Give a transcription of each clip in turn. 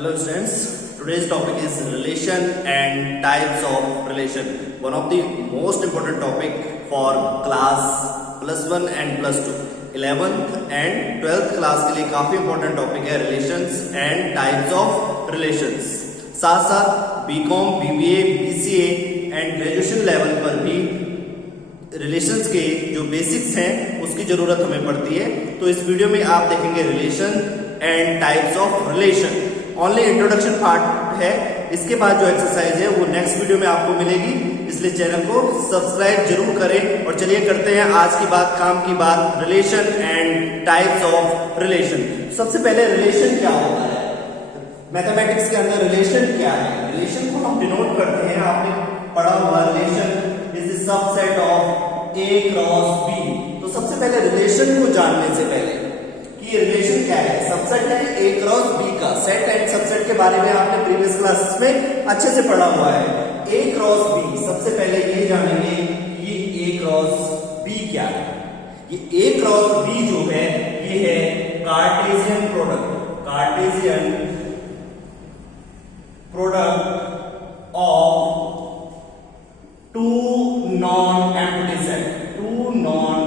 Hello students, today's topic is relation and types of relation. One of the most important topic for class +1 and +2. 11th and 12th class के लिए काफी important topic है relations and types of relations. साथ साथ BCom, BBA, BCA and graduation level पर भी relations के जो बेसिक्स हैं उसकी जरूरत हमें पड़ती है। तो इस वीडियो में आप देखेंगे relation and types of relation. Only introduction part है, इसके बाद जो एक्सरसाइज है वो नेक्स्ट वीडियो में आपको मिलेगी, इसलिए चैनल को सब्सक्राइब जरूर करें। और चलिए करते हैं आज की बात, काम की बात, relation and types of relation. सबसे पहले रिलेशन क्या होता है? मैथमेटिक्स के अंदर रिलेशन क्या है? रिलेशन को हम डिनोट करते हैं, आपने पढ़ा हुआ relation is the subset of A cross B. तो सबसे पहले रिलेशन को जानने से पहले कि रिलेशन क्या है, सबसेट है ए क्रॉस बी का। सेट एंड सबसेट के बारे में आपने प्रीवियस क्लासेस में अच्छे से पढ़ा हुआ है। ए क्रॉस बी, सबसे पहले ये जानेंगे ये ए क्रॉस बी क्या है। ये ए क्रॉस बी जो है ये है Cartesian product, Cartesian product of two non empty set, two non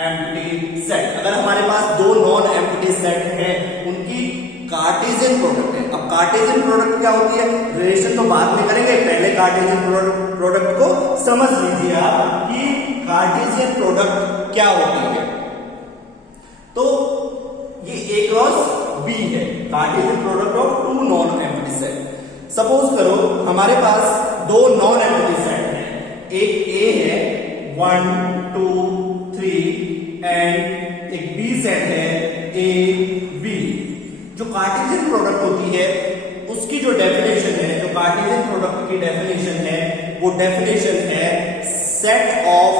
empty set. अगर हमारे पास दो नॉन एम्प्टी सेट हैं उनकी कार्टेशियन प्रोडक्ट है। अब कार्टेशियन प्रोडक्ट क्या होती है, रिलेशन तो बाद में करेंगे, पहले कार्टेशियन प्रोडक्ट को समझ लीजिए आप कि कार्टेशियन प्रोडक्ट क्या होती है। तो ये ए क्रॉस बी है, Cartesian product of two non empty set. Suppose करो हमारे पास दो नॉन एम्प्टी सेट है, एक ए है 1 2 3 एंड एक बी सेट है ए बी। जो कार्टेशियन प्रोडक्ट होती है उसकी जो डेफिनेशन है, जो कार्टेशियन प्रोडक्ट की डेफिनेशन है वो डेफिनेशन है set of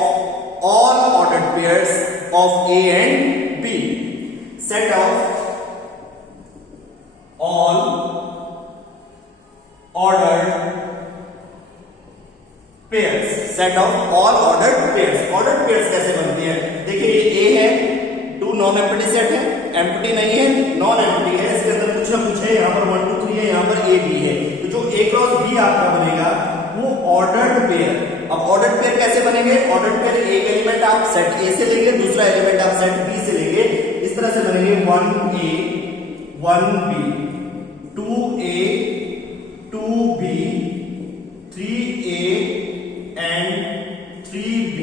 all ordered pairs of A and B. Set of all ordered pairs, set of all ordered pairs. Ordered pairs कैसे बनती है? देखिए ये ए है, टू नॉन एम्प्टी सेट है, एम्प्टी नहीं है, नॉन एम्प्टी है, इसके अंदर कुछ ना कुछ है, यहाँ पर 1 2 3 है, यहाँ पर ए बी है। तो जो ए क्रॉस बी आपका बनेगा वो ऑर्डर्ड पेयर। अब ऑर्डर्ड पेयर कैसे बनेंगे? ऑर्डर्ड पेयर एक एलिमेंट आप सेट ए से लेंगे, दूसरा एलिमेंट आप सेट बी से लेंगे, इस तरह से बनेंगे 1a 1b 2a 2b 3a and 3b।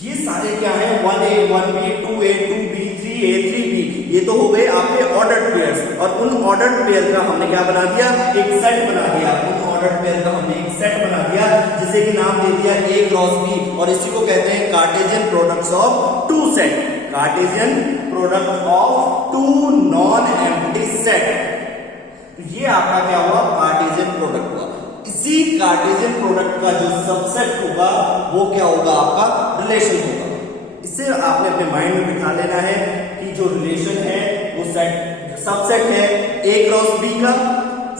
ये सारे क्या है? 1a 1b 2a 2b 3a 3b। ये तो हो गए आपके ऑर्डर्ड पेयर्स। और उन ऑर्डर्ड पेयर का हमने क्या बना दिया? एक सेट बना दिया। उन ऑर्डर्ड पेयर का हमने एक सेट बना दिया जिसे कि नाम दे दिया ए क्रॉस बी, और इसी को कहते हैं Cartesian products of two set, Cartesian product of two non empty set. ये आपका क्या हुआ? कार्टेशियन प्रोडक्ट हुआ। इसी कार्टेशियन प्रोडक्ट का जो सबसेट होगा वो क्या होगा? आपका रिलेशन होगा। इससे आपने अपने माइंड में बिठा लेना है कि जो रिलेशन है वो सेट सबसेट है ए क्रॉस बी का।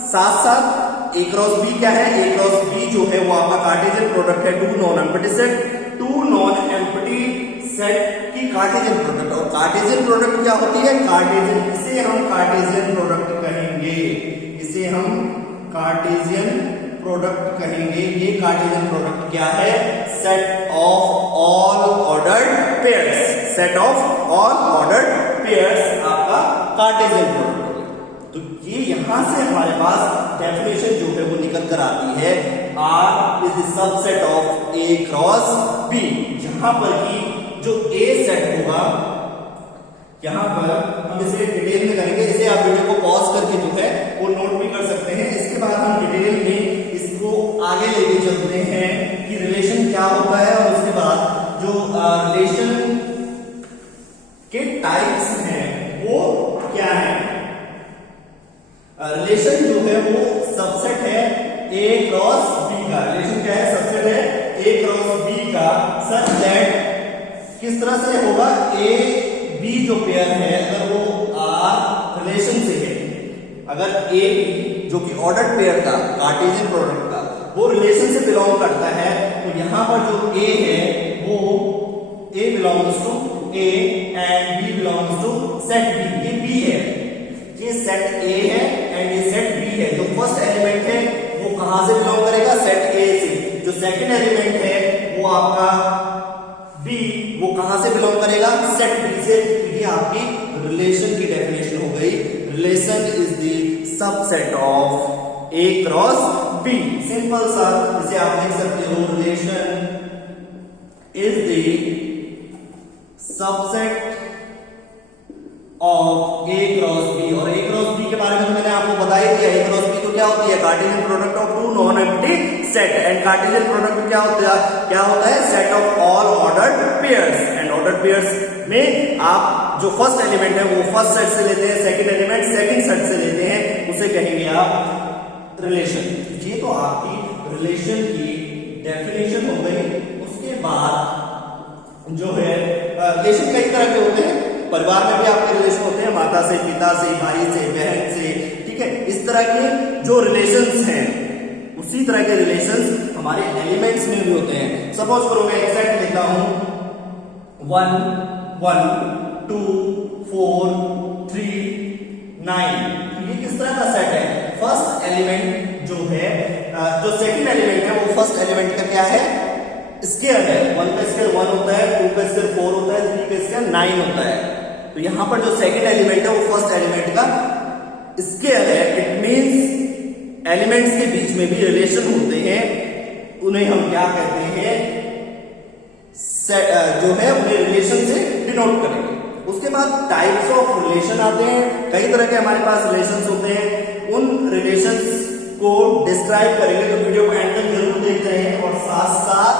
साथ साथ ए क्रॉस बी क्या है? ए क्रॉस बी जो है वो आपका कार्टेशियन प्रोडक्ट है two non empty set, two non empty set की कार्टेशियन प्रोडक्ट। और कार्टेशियन प्रोडक्ट क्या होती है? कार्टेशियन, इसे हम कार्टेशियन प्रोडक्ट कहेंगे, इसे हम कार्टेशियन प्रोडक्ट कहेंगे। ये कार्टेशियन प्रोडक्ट क्या है? Set of all ordered pairs, set of all ordered pairs आपका कार्टेशियन प्रोडक्ट हो गया। तो ये यहां से हमारे पास डेफिनेशन जो है वो निकल कर आती है, R is the subset of A cross B। जहां पर कि जो A सेट होगा, यहां पर हम इसे डिटेल में करेंगे, इसे आप वीडियो को पॉज करके जो है वो नोट भी कर सकते हैं। इसके बाद हम डिटेल में इसको आगे लेके चलते हैं कि रिलेशन क्या होता है, और उसके बाद जो रिलेशन के टाइप्स हैं वो क्या है। रिलेशन जो है वो सबसेट है ए क्रॉस बी का। रिलेशन क्या है? सबसेट है ए क्रॉस बी का, सच दैट किस तरह से होगा? ए बी जो पेयर है अगर वो आर रिलेशन से है, अगर ए जो कि ऑर्डर्ड पेयर था कार्टेशियन प्रोडक्ट का वो रिलेशन से बिलोंग करता है, तो यहां पर जो ए है वो A belongs to A and B belongs to set B. ये बी है, ये ये सेट ए है एंड ये सेट बी है। जो फर्स्ट एलिमेंट है वो कहां से बिलोंग करेगा, सेट ए से। जो सेकंड एलिमेंट है वो आपका बी, वो कहां से बिलोंग करेगा, सेट बी से। ये आपकी रिलेशन की डेफिनेशन हो गई। Relation is the subset of A cross B. Simple सा इसे आप लिख सकते हो, relation is the subset of A cross B. और ए क्रॉस बी के बारे में तो मैंने आपको बता ही दिया। ए क्रॉस बी तो क्या होती है, Cartesian product of two non empty set. And Cartesian product क्या होता है, set of all ordered pairs. And ordered pairs में आप जो फर्स्ट एलिमेंट है वो फर्स्ट सेट से लेते हैं, सेकंड एलिमेंट सेकंड सेट से लेते हैं, उसे कहेंगे आप रिलेशन। ये तो आपकी रिलेशन की डेफिनेशन हो गई। उसके बाद जो है रिलेशन कई तरह के होते हैं। परिवार में भी आपके रिलेशन होते हैं, माता से, पिता से, भाई से, बहन से, ठीक है। इस तरह के जो रिलेशंस हैं, उसी तरह के रिलेशंस हमारे एलिमेंट्स में भी होते हैं। सपोज करो मैं एक सेट लेता हूं 1 1 2 4 3 9। ये किस तरह का सेट है, फर्स्ट एलिमेंट जो है, जो सेकंड एलिमेंट है वो फर्स्ट एलिमेंट का क्या है, स्क्वायर है। 1 का स्क्वायर 1 होता है, 2 का स्क्वायर 4 होता है, 3 का स्क्वायर 9 होता है। तो यहां पर जो सेकंड एलिमेंट है वो फर्स्ट एलिमेंट का स्क्वायर है। इट मींस एलिमेंट्स के बीच में भी रिलेशन होते हैं, उन्हें हम क्या कहते हैं, जो है उन्हें रिलेशन से डिनोट करेंगे। उसके बाद टाइप्स ऑफ रिलेशन आते हैं। कई तरह के हमारे पास रिलेशंस होते हैं, उन रिलेशंस को डिस्क्राइब करेंगे। तो वीडियो को एंड तक जरूर देखते रहें और साथ साथ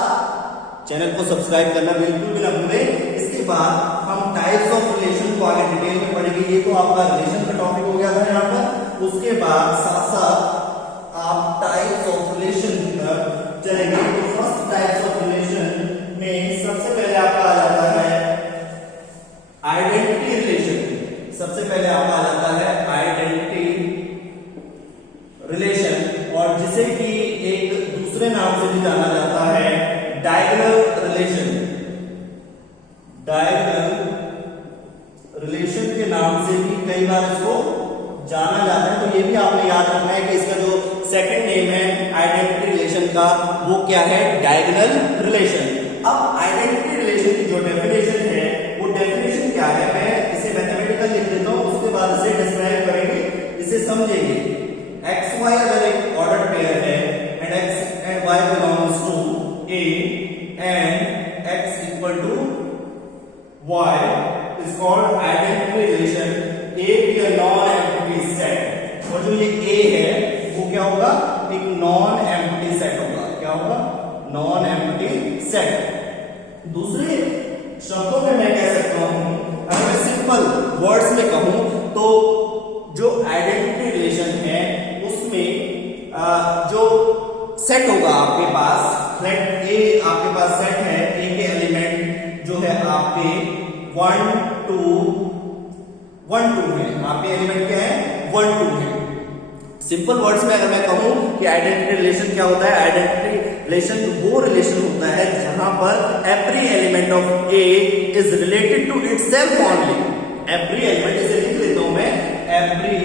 चैनल को सब्सक्राइब करना बिल्कुल भी ना भूलें। इसके बाद हम टाइप्स ऑफ रिलेशन को आगे डिटेल में पढ़ेंगे। ये तो आपका रिलेशन का टॉपिक हो गया था यहाँ पर। उसके बाद साथ साथ आप टाइप्स ऑफ रिलेशन चलेंगे। तो फर्स्ट टाइप्स ऑफ रिलेशन में सबसे पहले आपका आ जाता है आइडेंटिटी रिलेशन। सबसे पहले आपका आ जाता है आइडेंटिटी रिलेशन, और जिसे कि एक दूसरे नाम से भी जाना जाता है डायगोनल रिलेशन। डायगोनल रिलेशन के नाम से भी कई बार इसको जाना जाता है। तो ये भी आपने याद रखना है कि इसका जो सेकंड नेम है आइडेंटिटी रिलेशन का, वो क्या है, डायगोनल रिलेशन। अब आइडेंटिटी रिलेशन की जो डेफिनेशन है वो डेफिनेशन क्या है, मैं इसे मैथमेटिकल लिख देता हूं, उसके बाद इसे डिस्क्राइब करेंगे, इसे समझेंगे। एक्स वाई अगर एक ऑर्डर पेयर है and X and Y belongs to A and X equal to Y is called identity relation. A B a non empty set, और जो ये ए है वो क्या होगा, एक नॉन एम्प्टी सेट होगा। क्या होगा, नॉन एम्प्टी सेट। दूसरे शब्दों में मैं कह सकता हूं, अगर मैं सिंपल वर्ड्स में कहूं तो जो आइडेंटिटी रिलेशन है उसमें जो सेट होगा आपके पास, लेट ए आपके पास सेट है, ए के एलिमेंट जो है आपके 1 2 1 2 है। आपके एलिमेंट क्या है, 1 2 है। सिंपल वर्ड्स में अगर मैं कहूं कि आइडेंटिटी रिलेशन क्या होता है, आइडेंटिटी रिलेशन वो रिलेशन होता है जहां पर every element of A is related to itself only. Every element, इसे लिख लेता हूं मैं, एवरी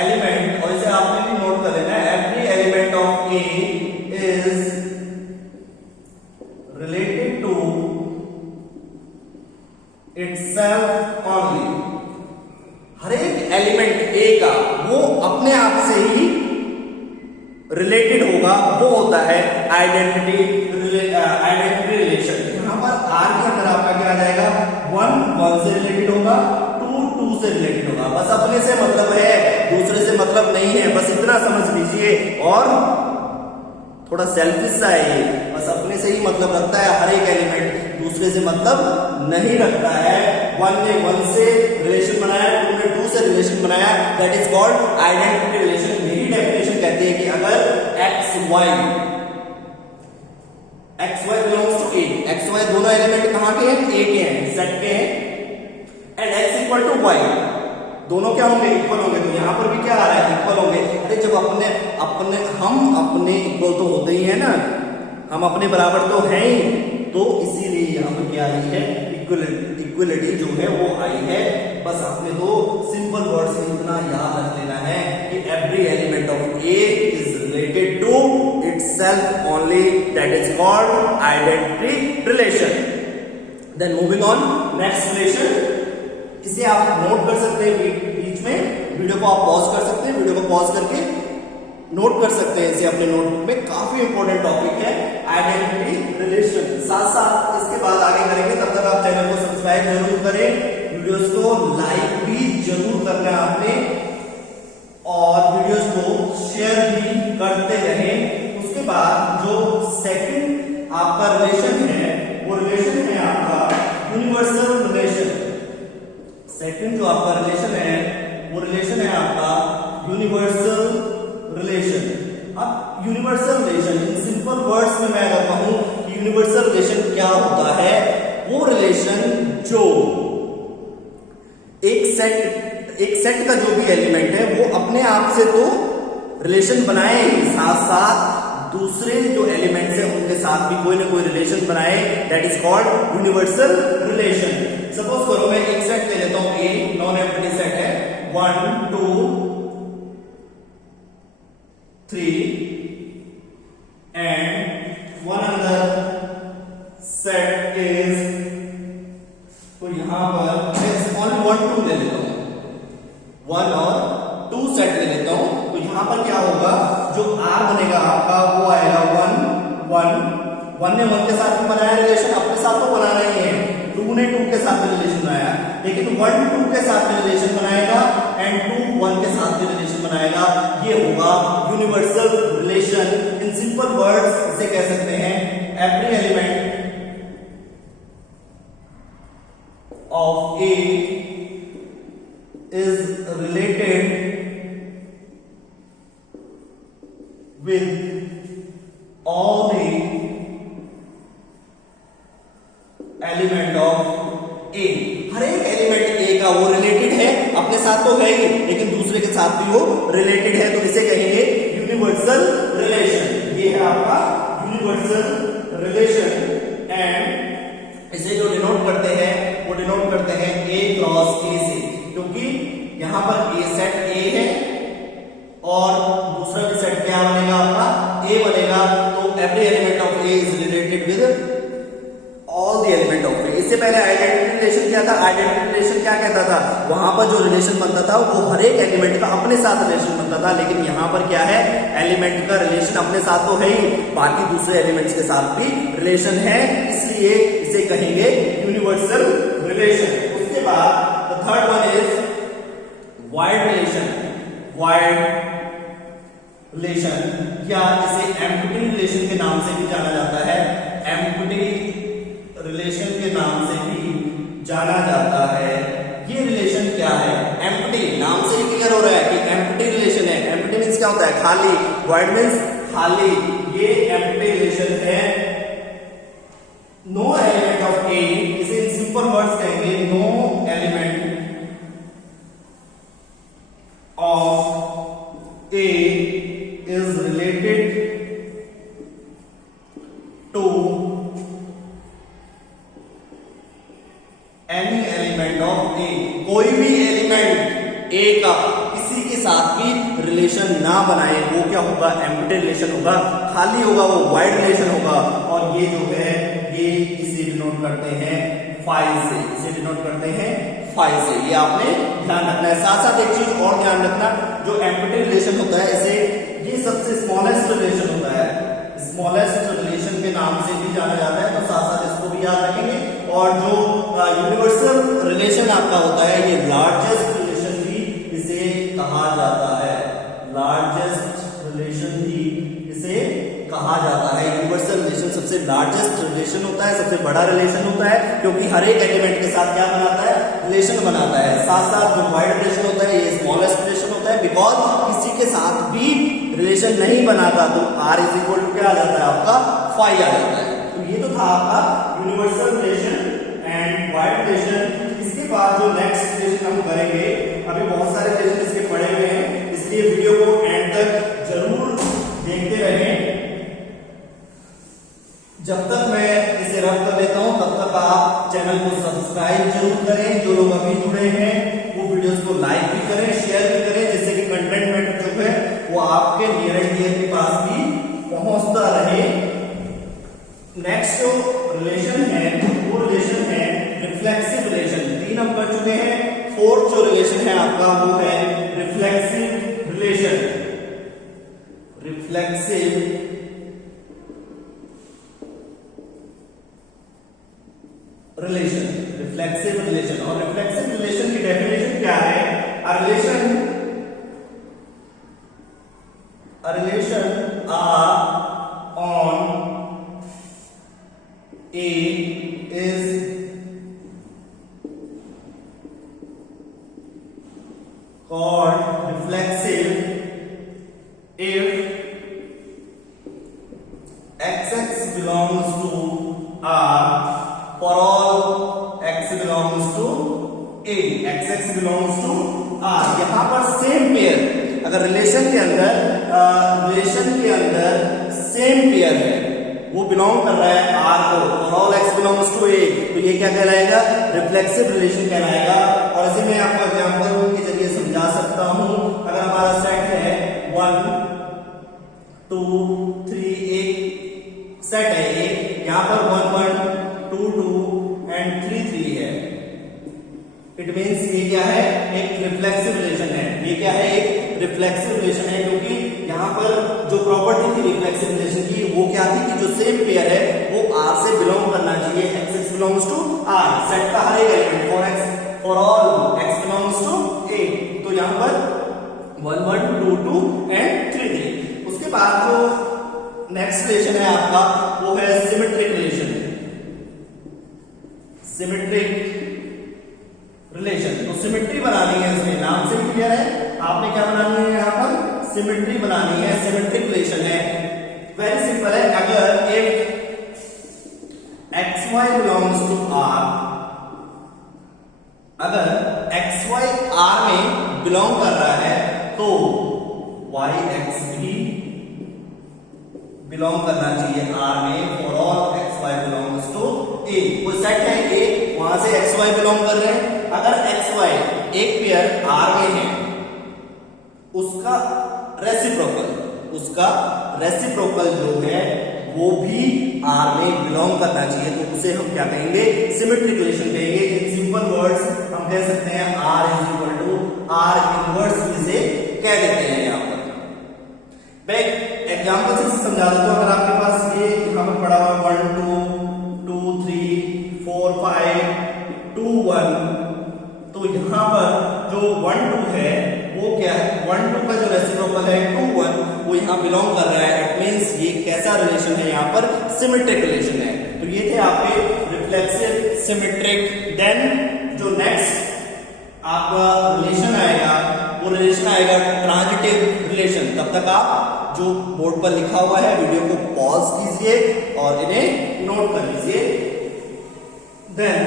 एलिमेंट, और इसे आपने भी नोट कर लेना है, every element of A is related to itself only. हर एक एलिमेंट ए का वो अपने आप से ही रिलेटेड होगा, वो होता है आइडेंटिटी रिलेशन। यहां पर आर के अंदर आपका क्या आ जाएगा, 1 से रिलेटेड होगा, 2 से रिलेटेड होगा। बस अपने से मतलब है, दूसरे से मतलब नहीं है, बस इतना समझ लीजिए। और थोड़ा सेल्फिश सा है ये, बस अपने से ही मतलब रखता है, हर एक एलिमेंट दूसरे से मतलब नहीं रखता है। 1 ने 1 से रिलेशन बनाया, 2 ने 2 से रिलेशन बनाया, that is called identity relation. मेरी डेफिनेशन कहती है कि अगर X Y belongs to A, X Y दोनों एलिमेंट कहां के हैं, ए के हैं, सेट के हैं, and X equal to Y, दोनों क्या होंगे, इक्वल होंगे। तो यहां पर भी क्या आ रहा है, इक्वल होंगे। अरे जब हम अपने इक्वल तो होते ही है ना, हम अपने बराबर तो हैं ही, तो इसीलिए यहां पर क्या आई है, इक्वलिटी जो है वो आई है। बस आपने तो सिंपल सिंपल वर्ड्स में इतना याद रख लेना है कि every element of A is related to itself only, that is called identity relation. Then moving on, next relation, इसे आप नोट कर सकते हैं बीच में, वीडियो को आप पॉज कर सकते हैं, वीडियो को पॉज करके नोट कर सकते हैं इसे अपने नोटबुक में, काफी इंपॉर्टेंट टॉपिक है आइडेंटिटी रिलेशन। साथ साथ इसके बाद आगे करेंगे, तब तक आप चैनल को सब्सक्राइब जरूर करें, वीडियोस को लाइक भी जरूर करना है आपने, और वीडियोस को शेयर भी करते रहें। उसके बाद जो सेकंड आपका रिलेशन है वो रिलेशन है आपका यूनिवर्सल रिलेशन। सेकंड जो आपका रिलेशन है वो रिलेशन है आपका यूनिवर्सल रिलेशन। अब universal relation in simple words में मैं अगर कहूं कि यूनिवर्सल रिलेशन क्या होता है, वो रिलेशन जो एक सेट का जो भी एलिमेंट है वो अपने आप से तो रिलेशन बनाए ही, साथ साथ दूसरे जो एलिमेंट्स हैं उनके साथ भी कोई ना कोई रिलेशन बनाए, that is called universal relation. Suppose करो मैं एक सेट ले लेता हूं, ए नॉन एम्प्टी सेट है, 1 2 3 and one other set is, तो यहां पर मैं ओनली 1 2 ले लेता हूं, 1 और 2 सेट ले लेता हूं, तो यहां पर क्या होगा, जो R बनेगा आपका वो आएगा 1 1 ने 1 के साथ भी बनाया रिलेशन, अपने साथ तो बनाना ही है, 2 ने 2 के साथ भी रिलेशन बनाया, लेकिन 1 2 के साथ भी रिलेशन बनाएगा एंड 2 1 के साथ भी रिलेशन बनाएगा, ये होगा यूनिवर्सल रिलेशन। इन सिंपल वर्ड्स इसे कह सकते हैं every element of A is related with all the element of A। हर एक एलिमेंट A का वो रिलेटेड है, अपने साथ तो है ही लेकिन दूसरे के साथ भी वो रिलेटेड है, तो इसे कहेंगे यूनिवर्सल रिलेशन। ये है आपका यूनिवर्सल रिलेशन एंड इसे जो डिनोट करते हैं वो डिनोट करते हैं A क्रॉस A से, क्योंकि यहां पर A सेट A है और दूसरा भी सेट क्या बनेगा आपका A बनेगा, तो every element of A is related with all the element of A। इससे पहले आइडेंटिटी रिलेशन क्या था, आइडेंटिटी रिलेशन क्या कहता था, वहां पर जो रिलेशन बनता था वो हर एक एलिमेंट का अपने साथ रिलेशन बनता था, लेकिन यहां पर क्या है, एलिमेंट का रिलेशन अपने साथ तो है ही, बाकी दूसरे एलिमेंट्स के साथ भी रिलेशन है, इसलिए इसे कहेंगे यूनिवर्सल रिलेशन। उसके बाद the third one is wide relation. Wide relation या इसे एम्प्टी रिलेशन के नाम से भी जाना जाता है, एम्प्टी रिलेशन के नाम से भी जाना जाता है। ये रिलेशन क्या है, एम्प्टी, नाम से ही क्लियर हो रहा है कि एम्प्टी रिलेशन है। एम्प्टी मींस क्या होता है, खाली, वाइड मींस खाली, ये एम्प्टी रिलेशन है। नो एलिमेंट ऑफ ए, इसे इन सिंपल वर्ड्स कहेंगे no element of A is related to any element of A। कोई भी एलिमेंट A का किसी के साथ भी रिलेशन ना बनाए, वो क्या होगा, एम्प्टी रिलेशन होगा, खाली होगा, वो वाइड रिलेशन होगा। और ये जो है ये इसे डिनोट करते हैं फाइल से, इसे डिनोट करते हैं फाइल से, ये आपने ध्यान रखना है। साथ साथ एक चीज और ध्यान रखना, जो एम्प्टी रिलेशन होता है इसे, ये सबसे स्मॉलेस्ट रिलेशन होता है, स्मॉलेस्ट रिलेशन के नाम से भी जाना जाता है, तो साथ साथ इसको भी याद रखेंगे। और जो यूनिवर्सल रिलेशन आपका होता है, ये लार्जेस्ट रिलेशन भी इसे कहा जाता है, लार्जेस्ट रिलेशन भी इसे कहा जाता है। यूनिवर्सल रिलेशन सबसे लार्जेस्ट रिलेशन होता है, सबसे बड़ा रिलेशन होता है, क्योंकि हर एक एलिमेंट के साथ क्या बनाता है, रिलेशन बनाता है। साथ साथ जो वाइड रिलेशन होता है ये स्मॉलेस्ट रिलेशन होता है, बिकॉज किसी के साथ भी रिलेशन नहीं बनाता, तो R इज इक्वल टू क्या आ जाता है आपका 5 आ जाता है। तो ये तो था आपका universal relation and wide relation. इसके बाद जो नेक्स्ट रिलेशन हम करेंगे, अभी बहुत सारे रिलेशन इसके पढ़े हुए हैं, इसलिए वीडियो को एंड तक जरूर देखते रहें। जब तक मैं इसे रब कर लेता हूं तब तक आप चैनल को सब्सक्राइब जरूर करें, जो लोग अभी जुड़े हैं वो वीडियोस को लाइक भी आपके नियर एंड डियर के पास भी पहुंचता रहे। नेक्स्ट जो रिलेशन है वो रिलेशन है रिफ्लेक्सिव रिलेशन। 3 हम कर चुके हैं। फोर्थ जो रिलेशन है आपका वो है reflexive relation. Reflexive relation, reflexive relation. और रिफ्लेक्सिव रिलेशन की डेफिनेशन क्या है? A relation are on A is called reflexive if XX belongs to R for all X belongs to A, XX belongs to R। यहां पर same pair, अगर relation के अंदर same pair है, वो बिलोंग कर रहा है R को, और all X belongs to A, तो ये क्या कहलाएगा? रिफ्लेक्सिव रिलेशन कहलाएगा। और इसे मैं आपको एग्जांपल के जरिए समझा सकता हूं। अगर हमारा सेट है 1 2 3, एक सेट है, एक यहां पर 1 1 2 2 एंड 3 3 है। इट मीन्स ये क्या है? एक रिफ्लेक्सिव रिलेशन है। ये क्या है? एक रिफ्लेक्सिव रिलेशन है, क्योंकि यहाँ पर जो प्रॉपर्टी थी रिफ्लेक्सिव रिलेशन की वो क्या थी कि जो सेम पेयर है वो R से बिलोंग करना चाहिए। X belongs to R, set का हर एक element for all X belongs to A। तो यहाँ पर 1 1 2 2 एंड 3 3। उसके बाद जो नेक्स्ट रिलेशन है आपका वो है सिमेट्रिक रिलेशन। सिमेट्रिक रिलेशन, तो सिमेट्री बनानी है इसमें, नाम से ही क्लियर है। आपने क्या बनानी है? यहाँ पर सिमेट्री बनानी है। सिमेट्रिक रिलेशन है, वेरी सिंपल है। अगर if XY belongs to R, अगर XY R में बिलोंग कर रहा है तो YX भी बिलोंग करना चाहिए R में for all XY belongs to A। वो सेट है A, वहां से XY बिलोंग कर रहे हैं। अगर XY एक पेयर R में है, उसका रेसिप्रोकल जो है वो भी R में बिलोंग करना चाहिए, तो उसे हम क्या कहेंगे? सिमेट्रिक रिलेशन कहेंगे। इन सिंपल वर्ड्स हम कह सकते हैं R is equal to R inverse इसे कह देते हैं। यहाँ पर मैं एग्जांपल से समझा देता हूं। अगर आपके पास ये यहां पर पड़ा हुआ 1 2 2 3 4 5 2 1, तो यहां पर जो 1 2 है वो क्या है? 1 2 का जो रेसिप्रोकल है 2 1, वो यहां बिलोंग कर रहा है। इट मींस ये कैसा रिलेशन है? यहां पर सिमेट्रिक रिलेशन है। तो ये थे आपके रिफ्लेक्सिव, सिमेट्रिक। देन जो नेक्स्ट आपका रिलेशन आएगा वो रिलेशन आएगा ट्रांजिटिव रिलेशन। तब तक आप जो बोर्ड पर लिखा हुआ है वीडियो को पॉज कीजिए और इन्हें नोट कर लीजिए। देन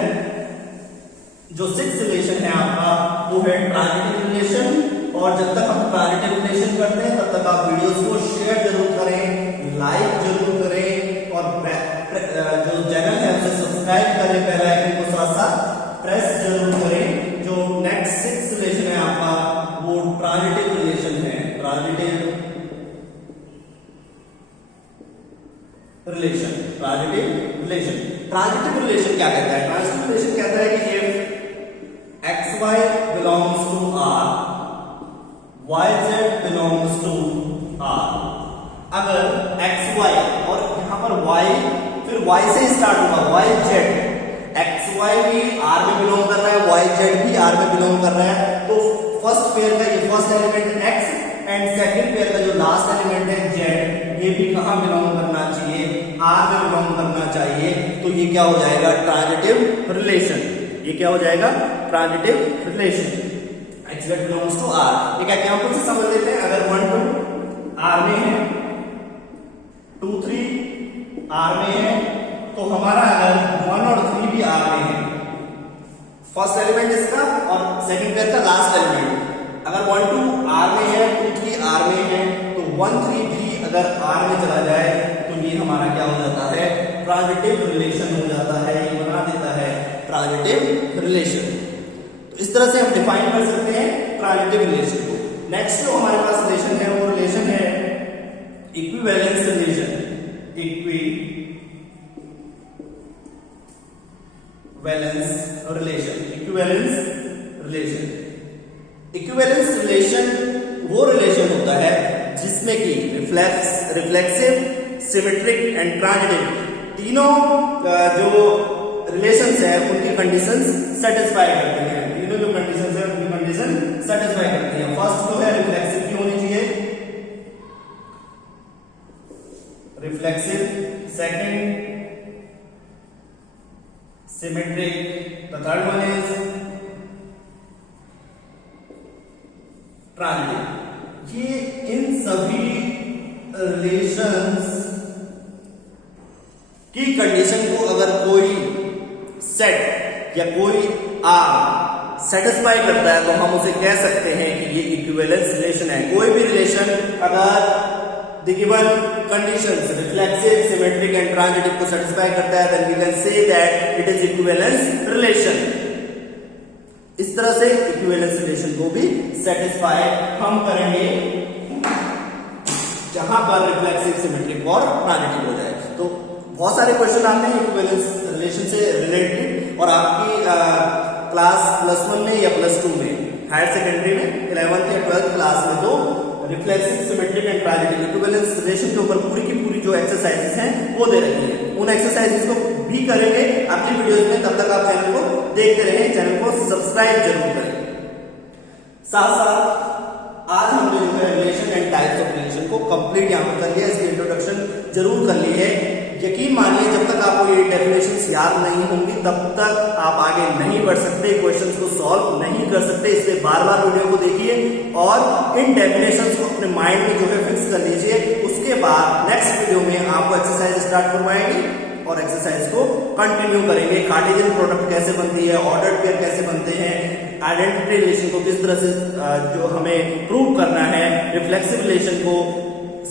जो 6th रिलेशन है आपका वो है ट्रांजिटिव रिलेशन। और जब तक हम ट्रांजिटिव रिलेशन करते हैं तब तक आप वीडियोस को शेयर जरूर करें, लाइक जरूर करें, और जो चैनल है उसे सब्सक्राइब करें, बेल आइकन को साथ साथ प्रेस जरूर करें। जो नेक्स्ट 6th रिलेशन है आपका वो ट्रांजिटिव रिलेशन है। ट्रांजिटिव रिलेशन क्या कहता है? ट्रांजिटिव रिलेशन कहता है कि if XY belongs to R, YZ belongs to R। अगर XY और यहां पर Y, फिर Y से स्टार्ट होगा YZ, XY भी R में बिलोंग कर रहा है, YZ भी R में बिलोंग कर रहा है, तो फर्स्ट पेयर का ये first element X and second pair का जो लास्ट एलिमेंट है Z, ये भी कहां बिलोंग करना चाहिए? R में बिलोंग करना चाहिए। तो ये क्या हो जाएगा? Transitive relation. ये क्या हो जाएगा? Transitive relation. XZ belongs to R। एक एग्जांपल से समझ लेते हैं। अगर 1 2 R में है, 2 3 R में है, तो हमारा अगर 1 और 3 भी R में है, फर्स्ट एलिमेंट इसका और सेकंड पेयर का लास्ट एलिमेंट, अगर 1 2 R में है, 2 3 R में है, तो 1 3 भी अगर R में चला जाए तो ये हमारा क्या हो जाता है? ट्रांजिटिव रिलेशन हो जाता है। ये बना देता है ट्रांजिटिव रिलेशन। तो इस तरह से हम डिफाइन कर सकते हैं ट्रांजिटिव रिलेशन को। नेक्स्ट जो हमारे पास रिलेशन है वो रिलेशन है इक्विवेलेंस रिलेशन। इक्विवेलेंस रिलेशन वो रिलेशन होता है जिसमें कि रिफ्लेक्सिव, सिमेट्रिक एंड ट्रांजिटिव तीनों जो रिलेशंस है उनकी कंडीशंस सेटिस्फाई करते हैं। तीनों जो कंडीशंस है उनकी कंडीशन सेटिस्फाई करती है। फर्स्ट जो है रिफ्लेक्सिव की होनी चाहिए, reflexive, second symmetric, the third one is transitive. ये इन सभी रिलेशंस की कंडीशन को अगर कोई सेट या कोई आर सेटिस्फाई करता है तो हम उसे कह सकते हैं कि ये इक्विवेलेंस रिलेशन है। कोई भी रिलेशन अगर the given conditions reflexive, symmetric and transitive को सेटिस्फाई करता है then we can say that it is equivalence relation. इस तरह से इक्विवेलेंस रिलेशन को भी सेटिस्फाई हम करेंगे जहां पर रिफ्लेक्सिव, सिमेट्रिक और ट्रांजिटिव हो जाए। तो बहुत सारे क्वेश्चन आते हैं इक्विवेलेंस रिलेशन से रिलेटेड और आपकी क्लास +1 में या +2 में, हायर सेकेंडरी में 11th या 12th क्लास में तो reflexive, symmetric and transitive equivalence relation के ऊपर पूरी की पूरी जो एक्सरसाइजेस हैं वो दे रखी है। उन एक्सरसाइजेस को भी करेंगे अगली वीडियोस में। तब तक आप चैनल को देखते रहें, चैनल को सब्सक्राइब जरूर करें। साथ साथ आज हमने जो है relation and types of relation को कंप्लीट यहां पर कर लिया, इसकी इंट्रोडक्शन जरूर कर ली है। यकीन मानिए जब तक आपको ये डेफिनेशंस याद नहीं होंगी तब तक आप आगे नहीं बढ़ सकते, क्वेश्चंस को सॉल्व नहीं कर सकते। इसलिए बार बार वीडियो को देखिए और इन डेफिनेशंस को अपने माइंड में जो है फिक्स कर लीजिए। उसके बाद नेक्स्ट वीडियो में आपको एक्सरसाइज स्टार्ट करवाएंगे और एक्सरसाइज को कंटिन्यू करेंगे। कार्टेशियन प्रोडक्ट कैसे बनती है, ऑर्डर्ड पेयर कैसे बनते हैं, आइडेंटिटी रिलेशन को किस तरह से जो हमें प्रूव करना है, रिफ्लेक्सिव रिलेशन को,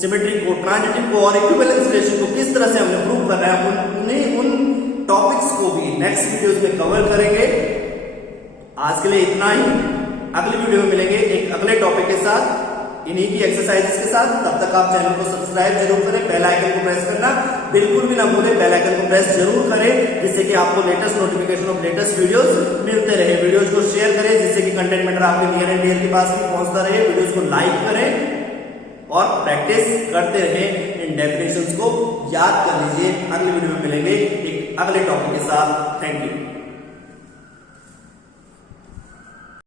सिमेट्रिक को, ट्रांजिटिव को और इक्विवेलेंस रिलेशन को किस तरह से हमें प्रूव करना है, उन टॉपिक्स को भी नेक्स्ट वीडियोस में कवर करेंगे। आज के लिए इतना ही, अगली वीडियो में मिलेंगे एक अगले टॉपिक के साथ, इन्हीं की एक्सरसाइजेस के साथ। तब तक आप चैनल को सब्सक्राइब जरूर करें, बेल आइकन को प्रेस करना बिल्कुल भी ना भूलें, बेल आइकन को प्रेस जरूर करें जिससे कि आपको latest notification of latest videos मिलते रहे। वीडियोस को शेयर करें जिससे कि कंटेंट मैटर आपके नियर एंड डियर के पास भी पहुंचता रहे। वीडियोस को लाइक करें और प्रैक्टिस करते रहें, इन डेफिनेशंस को याद कर लीजिए। अगली वीडियो में मिलेंगे एक अगले टॉपिक के साथ। Thank you.